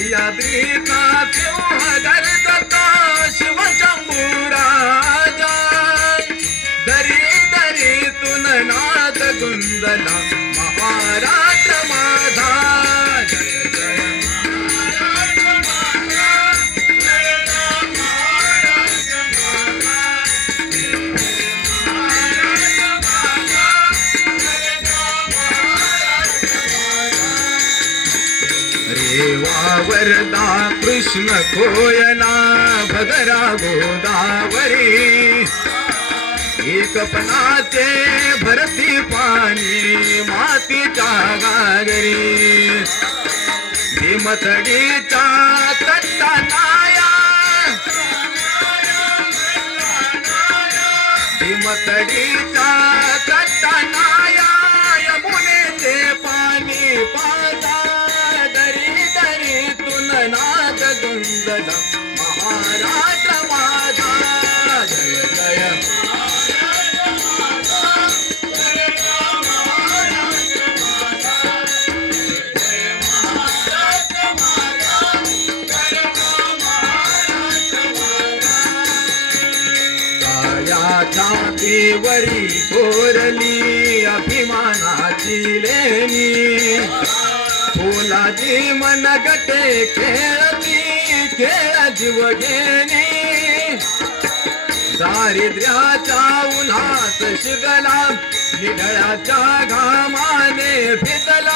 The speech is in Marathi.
सह्याद्रीचा सिंह गर्जता शिवशंभू राजा दरी दरीतून नाद गुंजला महाराष्ट्र माझा जय जय महाराष्ट्र माझा जय जय महाराष्ट्र माझा जय जय महाराष्ट्र माझा जय जय महाराष्ट्र माझा रेवा वरदा कृष्ण कोयना भद्रा गोदावरी एकपणाचे भरती पाणी मातीच्या गागरी भीमथडीच्या तट्टानाया भीमथडीच्या तट्टानाया यमुनेचे पाणी पाजा दरी दरीतून नाद गुंजला महाराष्ट्र माझा जय जय छातीवरी कोरली अभिमानाची लेणी फुलाची मनगटे खेळती खेळ जीव घेणी दारिद्र्याच्या उन्हात शिगला निढळाच्या घामाने भिजला